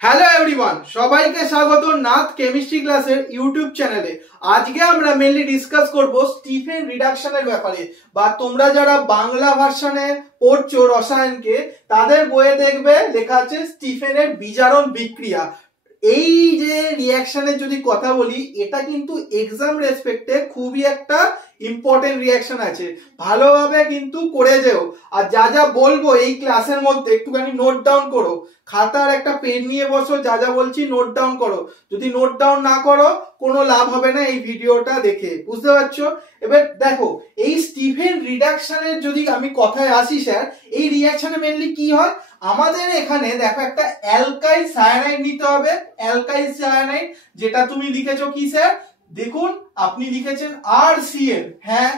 Hello everyone, সবাইকে স্বাগত Nath chemistry ক্লাসের ইউটিউব চ্যানেলে। আজকে আমরা মেইনলি ডিসকাস করব স্টিফেন রিডাকশনের ব্যাপারে, বা তোমরা যারা বাংলা ভার্সনে পড়ছো রসায়নকে, তাদের বইয়ে দেখবে লেখা আছে স্টিফেনের বিজারণ বিক্রিয়া। এই যে রিঅ্যাকশনের যদি কথা বলি, এটা কিন্তু এক্সাম রেসপেক্টে খুবই একটা ইম্পর্টেন্ট রিঅ্যাকশন আছে, ভালোভাবে কিন্তু করে যেও। আর যা যা বলবো এই ক্লাসের মধ্যে একটুখানি নোট ডাউন করো, খাতার একটা পেন নিয়ে বসো, যা যা বলছি নোট ডাউন করো। যদি নোট ডাউন না করো কোনো লাভ হবে না এই ভিডিওটা দেখে, বুঝতে পারছো? এবার দেখো, এই স্টিফেন রিডাকশনের যদি আমি কথায় আসি স্যার, এই রিঅ্যাকশনে মেনলি কি হয়, আমাদের এখানে দেখো একটা অ্যালকাইল সায়ানাইড নিতে হবে। অ্যালকাইল সায়ানাইড যেটা তুমি লিখেছো কি স্যার, দেখুন আপনি লিখেছেন RCl। হ্যাঁ,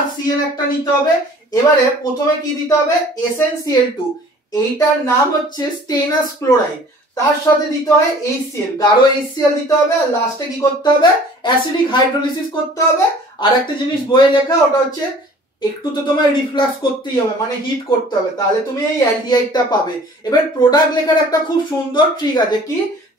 RCl একটা নিতে হবে। এবারে প্রথমে কি দিতে হবে, SnCl2, এইটার নাম হচ্ছে স্টেনাস ক্লোরাইড। তার সাথে দিতে হয় HCl, গাঢ় HCl দিতে হবে। আর লাস্টে কি করতে হবে, অ্যাসিডিক হাইড্রোলিসিস করতে হবে। আর একটা জিনিস বইয়ে লেখা, ওটা হচ্ছে একটু তো তোমার রিফ্লাক্স করতেই হবে, মানে হিট করতে হবে, তাহলে তুমি এই অ্যালডিহাইডটা পাবে। এবার প্রোডাক্ট লেখার একটা খুব সুন্দর ট্রিক আছে, কি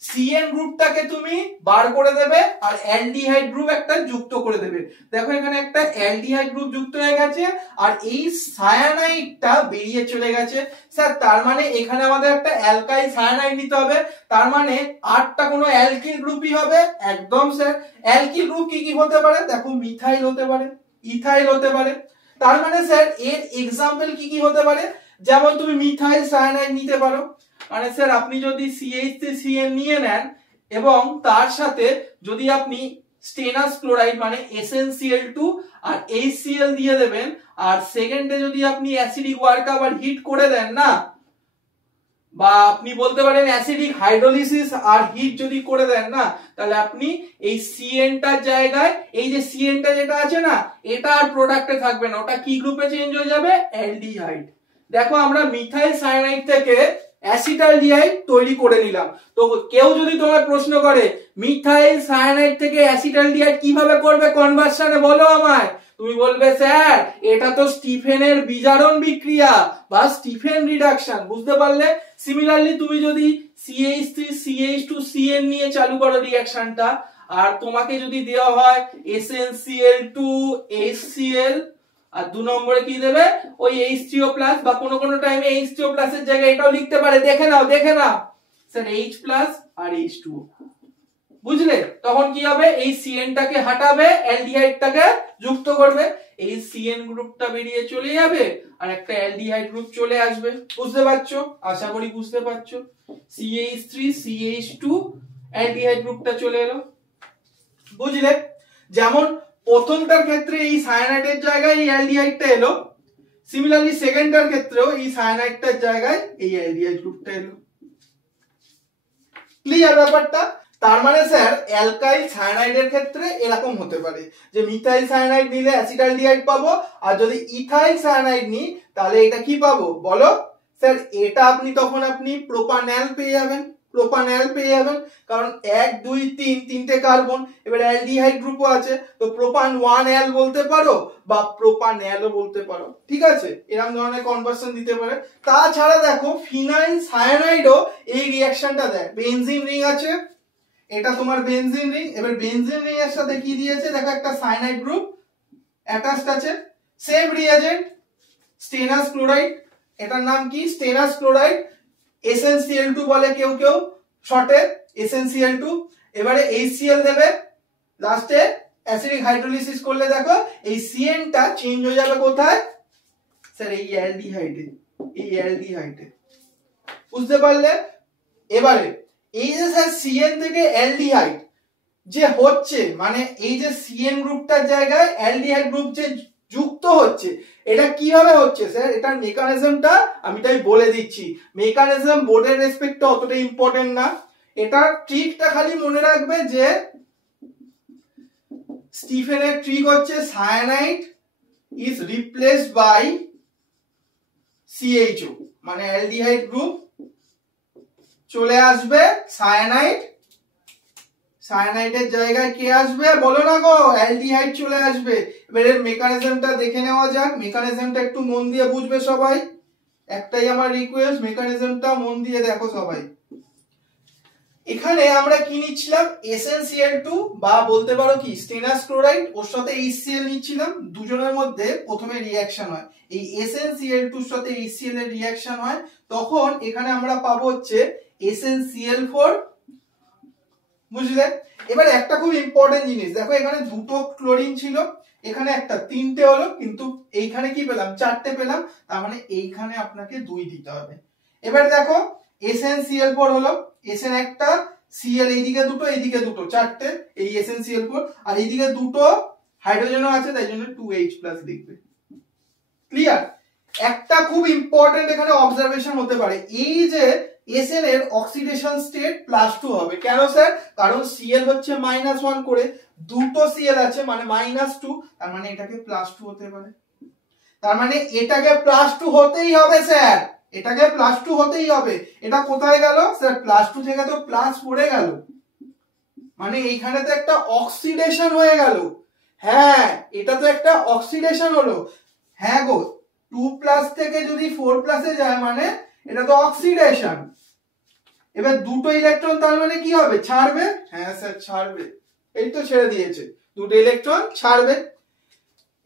CN গ্রুপটাকে তুমি বার করে দেবে আর অ্যালডিহাইড গ্রুপ একটা যুক্ত করে দেবে। দেখো এখানে একটা অ্যালডিহাইড গ্রুপ যুক্ত হয়ে গেছে আর এই সায়ানাইডটা বেরিয়ে চলে গেছে। স্যার তার মানে এখানে আমাদের একটা অ্যালকাইল সায়ানাইড নিতে হবে, তার মানে আটটা কোনো অ্যালকিল গ্রুপই হবে। একদম স্যার, অ্যালকিল গ্রুপ কি কি হতে পারে, দেখো মিথাইল হতে পারে, ইথাইল হতে পারে। তার মানে স্যার এর এক্সাম্পল কি কি হতে পারে, যেমন তুমি মিথাইল সায়ানাইড নিতে পারো, মানে স্যার আপনি যদি CH3CN নিয়ে নেন এবং তার সাথে যদি আপনি স্টেনাস ক্লোরাইড মানে SnCl2 আর HCl দিয়ে দেবেন, আর সেকেন্ডে যদি আপনি অ্যাসিডিক ওয়ার্কআপ আর হিট করে দেন না, বা আপনি বলতে পারেন অ্যাসিডিক হাইড্রোলিসিস আর হিট যদি করে দেন না, তাহলে আপনি এই CN-টার জায়গায় এই যে CN-টা যেটা আছে না, এটা আর প্রোডাক্টে থাকবে না, ওটা কি গ্রুপে চেঞ্জ হয়ে যাবে, অ্যালডিহাইড। দেখো আমরা মিথাইল সায়ানাইড থেকে অ্যাসিটালডিহাইড তৈরি করে নিলাম। তো কেউ যদি তোমার প্রশ্ন করে মিথাইল সায়ানাইড থেকে অ্যাসিটালডিহাইড কিভাবে করবে কনভার্সনে, বলো আমায়, তুমি বলবে স্যার এটা তো স্টিফেনের বিজারণ বিক্রিয়া বা স্টিফেন রিডাকশন, বুঝতে পারলে? সিমিলারলি তুমি যদি CH3CH2CN নিয়ে চালু করো রিঅ্যাকশনটা, আর তোমাকে যদি দেওয়া হয় SnCl2 HCl, আর 2 নম্বরে কি দেবে, ওই H3O+ বা কোনো কোনো টাইমে H3O+ এর জায়গায় এটাও লিখতে পারে, দেখে নাও স্যার H+ আর H2O, বুঝলে? তখন কি হবে, এই CN-টাকে হাঁটাবে, অ্যালডিহাইডটাকে যুক্ত করবে, এই CN গ্রুপটা বেরিয়ে চলে যাবে আর একটা অ্যালডিহাইড গ্রুপ চলে আসবে। বুঝতে পারছো? আশা করি বুঝতে পারছো। CH3CH2 অ্যালডিহাইড গ্রুপটা চলে এলো, বুঝলে? যেমন প্রথমটার ক্ষেত্রে এই সায়ানাইডের জায়গায় এই অ্যালডিহাইডটা এলো, সিমিলারলি সেকেন্ডটার ক্ষেত্রেও এই সায়ানাইডটার জায়গায় এই অ্যালডিহাইড গ্রুপটা এলো। ক্লিয়ার ব্যাপারটা? তার মানে স্যার অ্যালকাইল সায়ানাইডের ক্ষেত্রে এরকম হতে পারে যে মিথাইল সায়ানাইড নিলে অ্যাসিটালডিহাইড পাবো, আর যদি ইথাইল সায়ানাইড নিই তাহলে এটা কি পাবো বলো? স্যার এটা আপনি তখন আপনি প্রোপানল পেয়ে যাবেন, কারণ 1 2 3 তিনটে কার্বন, এবার অ্যালডিহাইড গ্রুপও আছে, তো প্রোপান 1L বলতে পারো বা প্রোপানলও বলতে পারো, ঠিক আছে? এরকম ধরনের কনভার্সন দিতে পারে। তাছাড়া দেখো ফিনাইল সায়ানাইডও এই রিঅ্যাকশনটা দেয়। বেনজিন রিং আছে, এটা তোমার বেনজিন রিং, এবার বেনজিন রিং এর সাথে কি দিয়েছে দেখো, একটা সায়ানাইড গ্রুপ অ্যাটাচড আছে। সেম রিএজেন্ট স্টেনাস ক্লোরাইড, এটার নাম কি স্টেনাস ক্লোরাইড, SnCl2 বলে কেউ কেউ শর্টে, SnCl2। এবারে HCl দেবে, লাস্টে অ্যাসিডিক হাইড্রোলিসিস করলে দেখো এই CN-টা চেঞ্জ হয়ে যাবে কোথায়, স্যার এই অ্যালডিহাইডে, বুঝতে পারলে? এবারে এই যে স্যার CN থেকে অ্যালডিহাইড যে হচ্ছে, মানে এই যে CN গ্রুপটার জায়গায় অ্যালডিহাইড গ্রুপ যে যুক্ত হচ্ছে, এটা কিভাবে হচ্ছে স্যার, এটার মেকানিজমটা আমি তাই বলে দিচ্ছি। মেকানিজম বোর্ডের রেসপেক্টে অতটা ইম্পর্টেন্ট না, এটা ট্রিকটা খালি মনে রাখবে যে স্টিফেনের ট্রিক হচ্ছে cyanide is replaced by CHO, মানে অ্যালডিহাইড গ্রুপ চলে আসবে, সায়ানাইডের জায়গায় কে আসবে বলো না গো, অ্যালডিহাইড চলে আসবে। এবার এর মেকানিজমটা দেখে নেওয়া যাক, মেকানিজমটা একটু মন দিয়ে বুঝবে সবাই, একটাই আমার রিকোয়েস্ট, মেকানিজমটা মন দিয়ে দেখো সবাই। এখানে আমরা কি নিচ্ছিলাম, SnCl2 বা বলতে পারো কি স্টেনাস ক্লোরাইড, ওর সাথে HCl নিচ্ছিলাম। দুজনের মধ্যে প্রথমে রিঅ্যাকশন হয়, এই SnCl2 এর সাথে HCl এর রিঅ্যাকশন হয়, তখন এখানে আমরা পাবো হচ্ছে SnCl4। বুঝলে? এবার একটা খুব ইম্পর্টেন্ট জিনিস দেখো, এখানে দুটো ক্লোরিন ছিল, এখানে একটা, তিনটে হলো, কিন্তু এইখানে কি পেলাম, চারটে পেলাম, তার মানে এইখানে আপনাকে 2 দিতে হবে। এবার দেখো SnCl4 হলো, Sn একটা, Cl এইদিকে দুটো, এইদিকে দুটো, চারটে, এই SnCl4, আর এইদিকে দুটো হাইড্রোজেনও আছে, তাই জন্য 2H+ লিখবে। ক্লিয়ার? একটা খুব ইম্পর্টেন্ট এখানে অবজারভেশন হতে পারে, এই যে Sn এর অক্সিডেশন স্টেট +2 হবে। কেন স্যার? কারণ Cl হচ্ছে -1 করে, দুটো Cl আছে মানে -2, তার মানে এটাকে +2 হতে পারে। তার মানে এটাকে +2 হতেই হবে স্যার, এটাকে +2 হতেই হবে। এটা কোথায় গেল স্যার? +2 থেকে তো প্লাস পড়ে গেল, মানে এইখানে তো একটা অক্সিডেশন হয়ে গেল। হ্যাঁ, এটা তো একটা অক্সিডেশন হলো। হ্যাঁ গো, 2+ থেকে যদি 4+ এ যায় মানে এটা তো অক্সিডেশন। এবার দুটো ইলেকট্রন তার মানে কি হবে, ছাড়বে। হ্যাঁ স্যার ছাড়বে, এই তো ছেড়ে দিয়েছে, দুটো ইলেকট্রন ছাড়বে।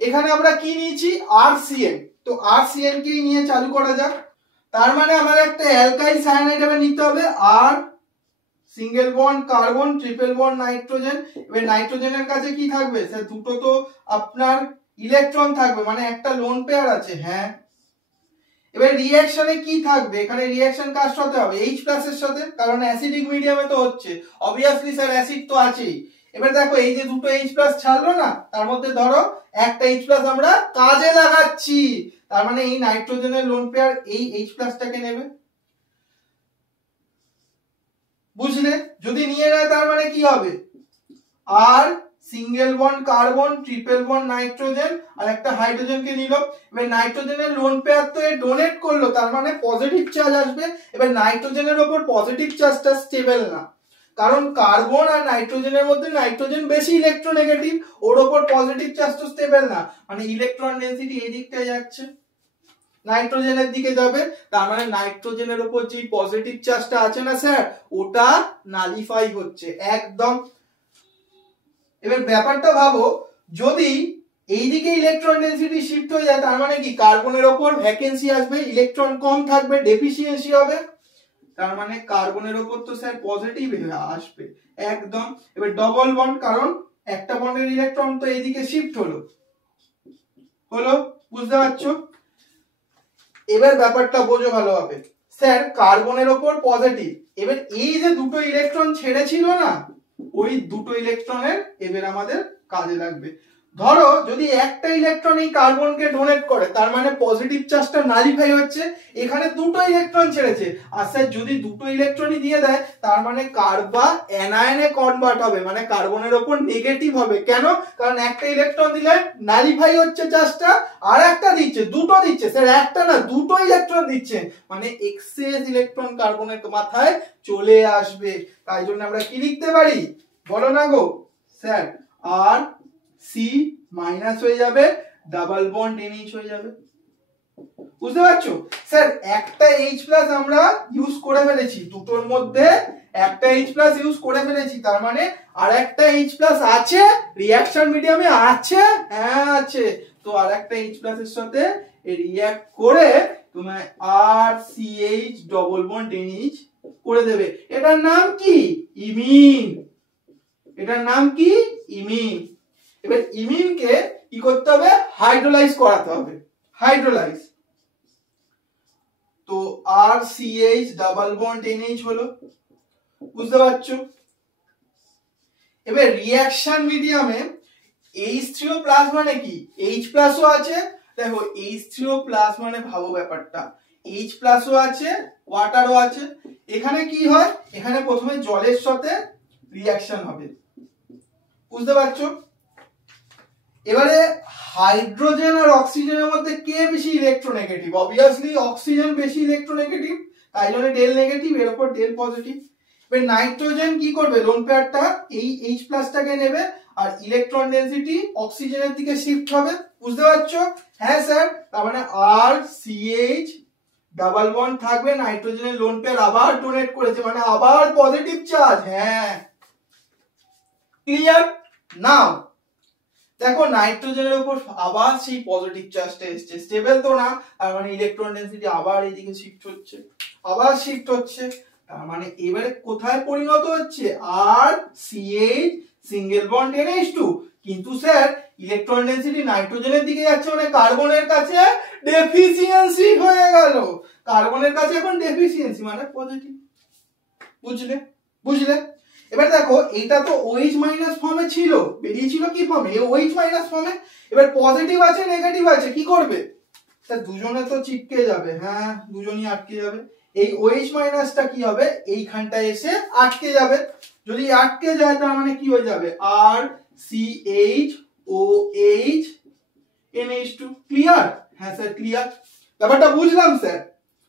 এখানে আমরা কি নিয়েছি, RCN, তো RCN কে নিয়ে চালু করা যাক। তার মানে আমার একটা অ্যালকাইল সায়ানাইড এবার নিতে হবে, আর single bond carbon, triple bond nitrogen. এবার নাইট্রোজেনের কাছে কি থাকবে স্যার, দুটো তো আপনার ইলেকট্রন থাকবে, মানে একটা লোন পেয়ার আছে। হ্যাঁ, এবার রিঅ্যাকশনে কি থাকবে, এখানে রিঅ্যাকশন কার সাথে হবে, H+ এর সাথে, কারণ অ্যাসিডিক মিডিয়ামে তো হচ্ছে, অবভিয়াসলি স্যার অ্যাসিড তো আছেই। এবার দেখো এই যে দুটো H+ ছাড়লো না, তার মধ্যে ধরো একটা H+ আমরা কাজে লাগাচ্ছি, তার মানে এই নাইট্রোজেনের লোন পেয়ার এই H+ টাকে নেবে। বুঝলে? যদি নিয়ে নেয় তার মানে কি হবে, আর single bond carbon, triple bond nitrogen, আর একটা হাইড্রোজেনকে নিল। এবার নাইট্রোজেনের লোন পেয়ার তো এ ডোনেট করলো, তার মানে পজিটিভ চার্জ আসবে। এবার নাইট্রোজেনের উপর পজিটিভ চার্জটা স্টেবল না, কারণ কার্বন আর নাইট্রোজেনের মধ্যে নাইট্রোজেন বেশি ইলেকট্রোনেগেটিভ, ওর উপর পজিটিভ চার্জ তো স্টেবল না, মানে ইলেকট্রন ডেনসিটি এই দিকটায় যাচ্ছে, নাইট্রোজেনের দিকে যাবে। তার মানে নাইট্রোজেনের উপর যে পজিটিভ চার্জটা আছে না স্যার, ওটা নালিফাই হচ্ছে একদম। এবার ব্যাপারটা ভাবো, যদি এইদিকে ইলেকট্রন ডেনসিটি শিফট হয়ে যায়, তার মানে কি কার্বনের উপর ভ্যাকেন্সি আসবে, ইলেকট্রন কম থাকবে, ডেফিসিয়েন্সি হবে, তার মানে কার্বনের উপর তো স্যার পজিটিভ আসবে একদম। এবার ডবল বন্ড, কারণ একটা বন্ডের ইলেকট্রন তো এইদিকে শিফট হলো। বুঝতে পারছো? এবার ব্যাপারটা বোঝো ভালোভাবে, স্যার কার্বনের উপর পজিটিভ, এবার এই যে দুটো ইলেকট্রন ছেড়েছিল না, ওই দুটো ইলেকট্রনের এবার আমাদের কাজে লাগবে। ধরো যদি একটা ইলেকট্রন এই কার্বনকে ডোনেট করে, তার মানে পজিটিভ চার্জটা নালিফাই হচ্ছে, এখানে দুটো ইলেকট্রন ছেড়েছে, আর স্যার যদি দুটো ইলেকট্রনই দিয়ে দেয়, তার মানে কার্বা অ্যানায়নে কনভার্ট হবে, মানে কার্বনের উপর নেগেটিভ হবে। কেন? কারণ একটা ইলেকট্রন দিলে নালিফাই হচ্ছে চার্জটা, আর একটা দিচ্ছে, দুটো দিচ্ছে স্যার, একটা না দুটো ইলেকট্রন দিচ্ছে, মানে এক্সেস ইলেকট্রন কার্বনের মাথায় চলে আসবে। তাই জন্য আমরা কি লিখতে পারি বলো না গো স্যার, আর সি মাইনাস হয়ে যাবে, ডাবল বন্ড NH হয়ে যাবে। বুঝতে পারছো স্যার? একটা H+ আমরা ইউজ করে ফেলেছি, দুটোর মধ্যে একটা H+ ইউজ করে ফেলেছি, তার মানে আর একটা H+ আছে রিঅ্যাকশন মিডিয়ামে আছে। হ্যাঁ আছে, তো আর একটা H+ এর সাথে রিঅ্যাক্ট করে তোমার RCH ডবল বন্ড NH করে দেবে। এটার নাম কি, ইমিন। এটার নাম কি, ইমিন। এবার ইমিনকে কি করতে হবে, হাইড্রোলাইজ করাতে হবে, হাইড্রোলাইজ। তো RCH ডাবল বন্ড NH হলো। বুঝতে পারছো? এবার রিঅ্যাকশন মিডিয়ামে H3O+ মানে কি, H+ ও আছে, দেখো H3O+ মানে ভাবো ব্যাপারটা, H+ ও আছে, ওয়াটারও আছে। এখানে কি হয়, এখানে প্রথমে জলের সাথে রিঅ্যাকশন হবে। বুঝতে পারছো? এবারে হাইড্রোজেন আর অক্সিজেনের মধ্যে কে বেশি ইলেকট্রোনেগেটিভ, অবভিয়াসলি অক্সিজেন বেশি ইলেকট্রোনেগেটিভ, তাই জন্য ডেল নেগেটিভ, এর উপর ডেল পজিটিভ। এবার নাইট্রোজেন কি করবে, লোন পেয়ারটা এই H+ টাকে নেবে, আর ইলেকট্রন ডেনসিটি অক্সিজেনের দিকে শিফট হবে। বুঝতে পারছো? হ্যাঁ স্যার, তার মানে RCH ডাবল বন্ড থাকবে, নাইট্রোজেনের লোন পেয়ার আবার ডোনেট করেছে, মানে আবার পজিটিভ চার্জ। হ্যাঁ, ক্লিয়ার? নাও দেখো নাইট্রোজেনের উপর আবার সেই পজিটিভ চার্জটা এসছে, স্টেবল তো না, তার মানে ইলেকট্রন ডেনসিটি আবার এইদিকে শিফট হচ্ছে, আবার শিফট হচ্ছে, তার মানে এবারে কোথায় পরিণত হচ্ছে? আর CH সিঙ্গেল বন্ড NH2। কিন্তু স্যার ইলেকট্রন ডেনসিটি নাইট্রোজেনের দিকে যাচ্ছে, মানে কার্বনের কাছে ডেফিসিয়েন্সি হয়ে গেল, কার্বনের কাছে এখন ডেফিসিয়েন্সি মানে পজিটিভ। বুঝলে? বুঝলে? এবার দেখো এটা তো OH মাইনাস ফর্মে ছিল, বেরিয়েছিল কি ফর্মে? OH মাইনাস ফর্মে। এবার পজিটিভ আছে নেগেটিভ আছে, কি করবে? স্যার দুজনে তো চিপকে যাবে, হ্যাঁ দুজনই আটকে যাবে। এই OH মাইনাসটা কি হবে? এইখানটা এসে আটকে যাবে। যদি আটকে যায় তার মানে কি হয়ে যাবে? আর CH OH NH2। ক্লিয়ার? হ্যাঁ স্যার ক্লিয়ার। ব্যাপারটা বুঝলাম স্যার,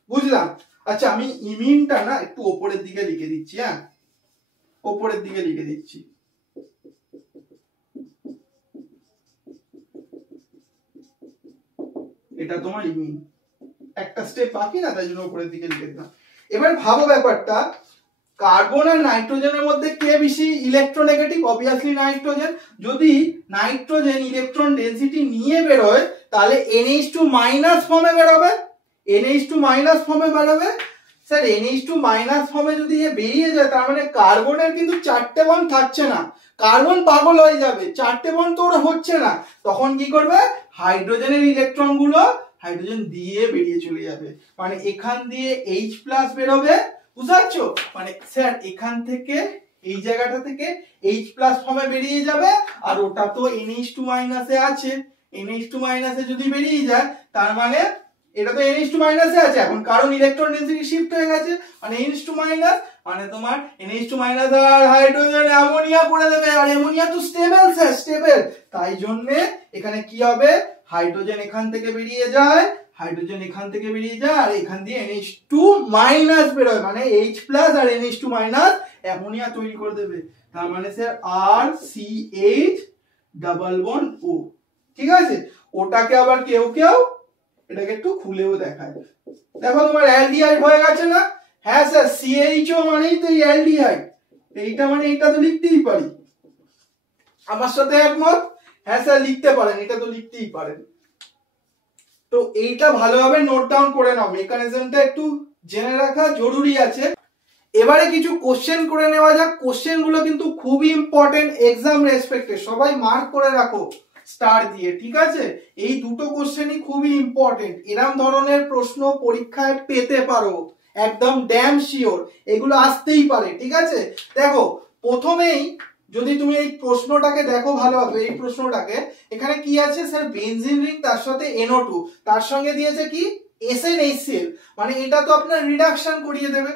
বুঝলাম। আচ্ছা আমি ইমিনটা না একটু ওপরের দিকে লিখে দিচ্ছি, হ্যাঁ ওপরের দিকে লিখে দিচ্ছি। এটা তোমার ইমিন, একটা স্টেপ বাকি না, তাই জন্য উপরের দিকে লিখে দিলাম। এবার ভাবো ব্যাপারটা, কার্বন আর নাইট্রোজেনের মধ্যে কে বেশি ইলেকট্রোনেগেটিভ? Obviously nitrogen. যদি নাইট্রোজেন ইলেকট্রন ডেনসিটি নিয়ে বেরোয় তাহলে NH2 মাইনাস ফর্মে বেরোবে, NH2 মাইনাস ফর্মে বেরোবে। স্যার NH2 মাইনাস ফর্মে যদি বেরিয়ে যায় তার মানে কার্বনের কিন্তু চারটে বন্ড থাকছে না, কার্বন পাগল হয়ে যাবে, চারটে বন্ড তো ওরা হচ্ছে না। তখন কি করবে? হাইড্রোজেনের ইলেকট্রন গুলো হাইড্রোজেন দিয়ে বেরিয়ে চলে যাবে, মানে এখান দিয়ে H প্লাস বেরোবে। বুঝতে পারছো? মানে স্যার এখান থেকে এই জায়গাটা থেকে H প্লাস ফর্মে বেরিয়ে যাবে, আর ওটা তো NH2 মাইনাসে আছে, NH2 মাইনাসে যদি বেরিয়ে যায় তার মানে এটা তো NH2 মাইনাসে আছে এখন, কারণ ইলেকট্রন ডেনসিটি শিফট হয়ে গেছে, মানে NH2 মাইনাস মানে তোমার NH2 মাইনাস আর হাইড্রোজেন অ্যামোনিয়া করে দেবে, আর অ্যামোনিয়া তো স্টেবল স্যার, স্টেবল। তাই জন্য এখানে কি হবে? হাইড্রোজেন এখান থেকে বেরিয়ে যায়, হাইড্রোজেন এখান থেকে বেরিয়ে যায়, আর এখান দিয়ে NH2 মাইনাস বেরোয়, মানে H প্লাস আর NH2 মাইনাস অ্যামোনিয়া তৈরি করে দেবে। তার মানে স্যার আর CH ডাবল বন্ড O। ঠিক আছে? ওটাকে আবার কেউ কেউ এটাকে একটু খুলেও দেখায়। দেখো তোমার অ্যালডিহাইড হয়ে গেছে না? হ্যাঁ স্যার CHO মানেই তো অ্যালডিহাইড, এইটা মানে এটা তো লিখতেই পারি। আমার সাথে একমত? হ্যাঁ স্যার লিখতে পারেন, এটা তো লিখতেই পারেন। তো এইটা ভালোভাবে নোট ডাউন করে নাও, মেকানিজমটা একটু জেনে রাখা জরুরি আছে। এবারে কিছু কোশ্চেন করে নেওয়া যাক। কোশ্চেন গুলো কিন্তু খুবই ইম্পর্টেন্ট এক্সাম রেসপেক্টে, সবাই মার্ক করে রাখো স্টার দিয়ে, ঠিক আছে? এই দুটো কোশ্চেনই খুবই ইম্পর্টেন্ট, এরকম ধরনের প্রশ্ন পরীক্ষায় পেতে পারো, একদম ড্যাম শিওর, এগুলো আসতেই পারে, ঠিক আছে? দেখো প্রথমেই যদি তুমি এই প্রশ্নটাকে দেখো ভালোভাবে, এই প্রশ্নটাকে এখানে কি আছে স্যার? বেনজিন রিং, তার সাথে NO2, তার সঙ্গে দিয়েছে কি? SnHCl, মানে এটা তো আপনার রিডাকশন করিয়ে দেবে,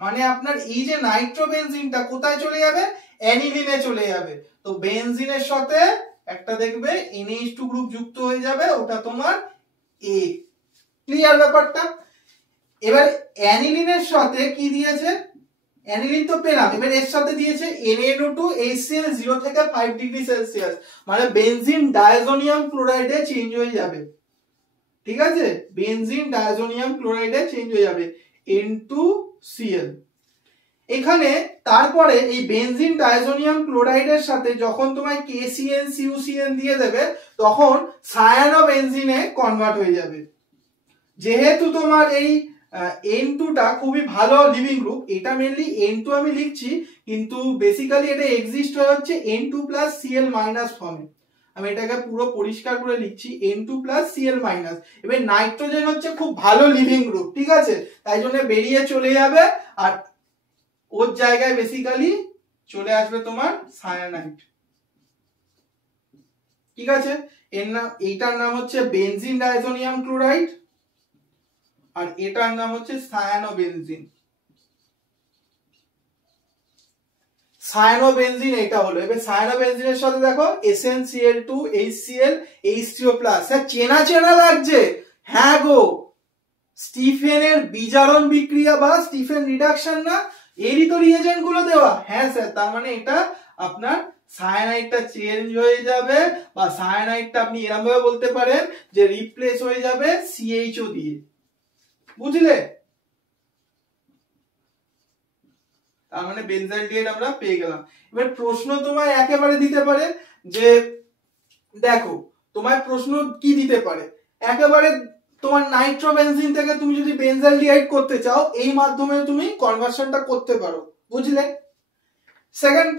মানে আপনার এই যে নাইট্রোবেনজিনটা কোথায় চলে যাবে? অ্যানিলিনে চলে যাবে। তো বেনজিনের সাথে একটা দেখবে NH2 গ্রুপ যুক্ত হয়ে যাবে, ওটা তোমার A। ক্লিয়ার ব্যাপারটা? এবার অ্যানিলিনের সাথে কি দিয়েছে? অ্যানিলিন তো পেলাম, এবার এর সাথে দিয়েছে NaNO2 HCl 0 থেকে 5 ডিগ্রি সেলসিয়াস, মানে বেনজিন ডায়াজোনিয়াম ক্লোরাইডে চেঞ্জ হয়ে যাবে। ঠিক আছে? বেনজিন ডায়াজোনিয়াম ক্লোরাইডে চেঞ্জ হয়ে যাবে, N2Cl। এখানে তারপরে এই বেনজিন ডায়াজোনিয়াম ক্লোরাইডের সাথে যখন তোমায় KCN CuCN দিয়ে দেবে তখন সায়ানোবেনজিনে কনভার্ট হয়ে যাবে। যেহেতু তোমার এই N2টা খুবই ভালো লিভিং গ্রুপ, এটা মেইনলি N2 আমি লিখছি, কিন্তু বেসিক্যালি এটা এক্সিস্ট হয়ে হচ্ছে N2 প্লাস Cl মাইনাস ফর্মে। আমি এটাকে পুরো পরিষ্কার করে লিখছি, N2 প্লাস Cl মাইনাস। এবার নাইট্রোজেন হচ্ছে খুব ভালো লিভিং গ্রুপ, ঠিক আছে? তাই জন্য বেরিয়ে চলে যাবে, আর ওর জায়গায় বেসিক্যালি চলে আসবে তোমার সায়ানাইড। ঠিক আছে? এর নাম, এইটার নাম হচ্ছে বেনজিন ডায়াজোনিয়াম ক্লোরাইড, আর এটার নাম হচ্ছে সায়ানোবেনজিন। সায়ানোবেনজিন এটা হলো। এবার সায়ানোবেনজিনের সাথে দেখো SnCl2 HCl H3O+। স্যার চেনা চেনা লাগছে? হ্যাঁ গো, স্টিফেনের বিজারণ বিক্রিয়া বা স্টিফেন রিডাকশন না, এরই তো রিএজেন্ট গুলো দেওয়া। হ্যাঁ স্যার, তার মানে এটা আপনার সায়ানাইডটা চেঞ্জ হয়ে যাবে, বা সায়ানাইডটা আপনি এরকম ভাবে বলতে পারেন যে রিপ্লেস হয়ে যাবে CHO দিয়ে। বুঝলে? তার মানে বেনজাইলডিহাইড আমরা পেয়ে গেলাম। এবার প্রশ্ন তোমায় একেবারে দিতে পারে যে দেখো তোমার প্রশ্ন কি দিতে পারে, একেবারে তোমার নাইট্রোবেনজিন থেকে তুমি যদি বেনজাইলডিহাইড করতে চাও এই মাধ্যমে তুমি কনভার্সনটা করতে পারো। বুঝলে? সেকেন্ড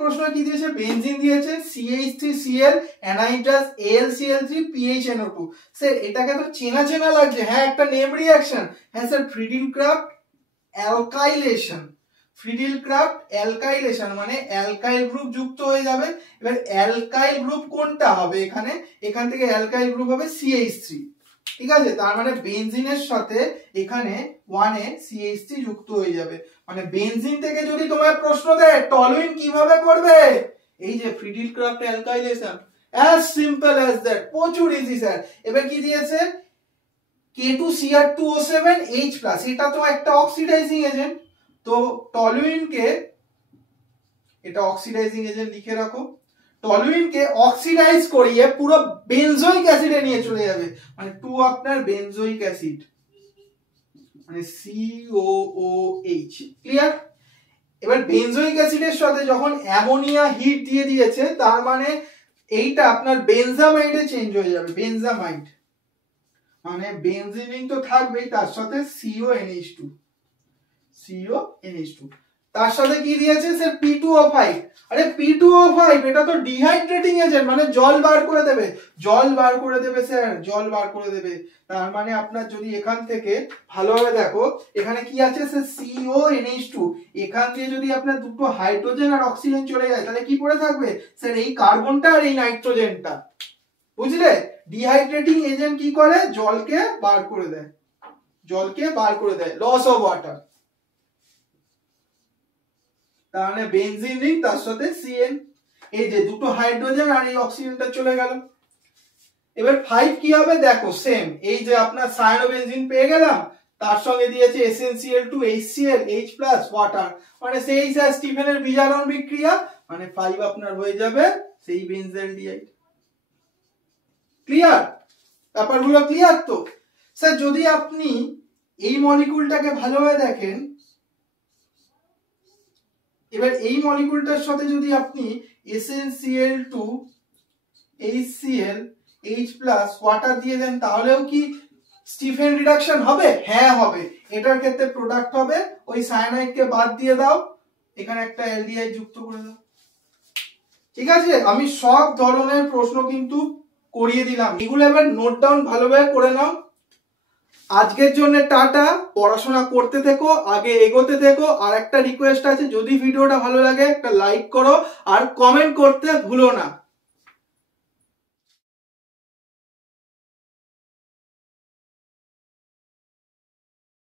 প্রশ্ন কি দিয়েছে? বেনজিন দিয়েছে CH3Cl অ্যানাইড্রাস AlCl3 PHNO2। স্যার এটাকে তো চেনা চেনা লাগছে। হ্যাঁ একটা নেম রিঅ্যাকশন। হ্যাঁ স্যার ফ্রিডেলক্রাফট অ্যালকাইলেশন। ফ্রিডেলক্রাফট অ্যালকাইলেশন মানে অ্যালকাইল গ্রুপ যুক্ত হয়ে যাবে। এবার অ্যালকাইল গ্রুপ কোনটা হবে এখানে? এখান থেকে অ্যালকাইল গ্রুপ হবে CH3। ঠিক আছে, তার মানে বেনজিনের সাথে এখানে 1 CH3 যুক্ত হয়ে যাবে। মানে বেনজিন থেকে যদি তোমার প্রশ্ন দেয় টলুইন কিভাবে করবে, এই যে Friedel Crafts alkylation, as simple as that, প্রচুর ইজি স্যার। এবার কি দিয়েছে? K2Cr2O7H+, এটা তো একটা অক্সিডাইজিং এজেন্ট। তো টলুইনকে, এটা অক্সিডাইজিং এজেন্ট লিখে রাখো, টলুইনকে অক্সিডাইজ করিয়ে পুরো বেনজোইক অ্যাসিডে নিয়ে চলে যাবে। মানে 2 আপনার বেনজোইক অ্যাসিড মানে COOH। ক্লিয়ার? এবার বেনজোইক অ্যাসিডের সাথে যখন অ্যামোনিয়া হিট দিয়ে দিয়েছে তার মানে এইটা আপনার বেনজামাইডে চেঞ্জ হয়ে যাবে। বেনজামাইড মানে বেনজিন তো থাকবেই, তার সাথে CONH2 তার সাথে কি দিয়েছে স্যার? P2O5। আরে P2O5 এটা তো ডিহাইড্রেটিং এজেন্ট, মানে জল বার করে দেবে স্যার, জল বার করে দেবে। তার মানে আপনার যদি এখান থেকে ভালোভাবে দেখো এখানে কি আছে স্যার? CONH2। এখান দিয়ে যদি আপনার দুটো হাইড্রোজেন আর অক্সিজেন চলে যায় তাহলে কি পড়ে থাকবে স্যার? এই কার্বনটা আর এই নাইট্রোজেনটা। বুঝলে? ডিহাইড্রেটিং এজেন্ট কি করে? জলকে বার করে দেয়, লস অফ ওয়াটার। তাহলে বেনজিন রিং তার সাথে CN, এই যে দুটো হাইড্রোজেন আর এই অক্সিজেনটা চলে গেল। এবার 5 কি হবে দেখো, সেম এই যে আপনার সায়ানোবেনজিন পেয়ে গেলাম, তার সঙ্গে দিয়েছে SnCl2 HCl H+ ওয়াটার, মানে সেই স্যার স্টিফেনের বিজারণ বিক্রিয়া, মানে 5 আপনার হয়ে যাবে সেই বেনজাইলডিহাইড। ক্লিয়ার? ব্যাপারগুলো ক্লিয়ার তো? স্যার যদি আপনি এই মলিকিউলটাকে ভালোভাবে দেখেন, এবার এই মলিকিউলটার সাথে যদি আপনি SnCl2 HCl H+ ওয়াটার দিয়ে দেন তাহলেও কি স্টিফেন রিডাকশন হবে? হ্যাঁ হবে। এটার ক্ষেত্রে প্রোডাক্ট হবে ওই সায়ানাইডকে বাদ দিয়ে দাও, এখানে একটা অ্যালডিহাইড যুক্ত করে দাও। ঠিক আছে, আমি সব ধরনের প্রশ্ন কিন্তু করিয়ে দিলাম, এগুলো এবার নোট ডাউন ভালোভাবে করে নাও। আজকের জন্য টাটা, পড়াশোনা করতে থেকো, আগে এগোতে থেকো। আর একটা রিকোয়েস্ট আছে, যদি ভিডিওটা ভালো লাগে একটা লাইক করো আর কমেন্ট করতে ভুলো না।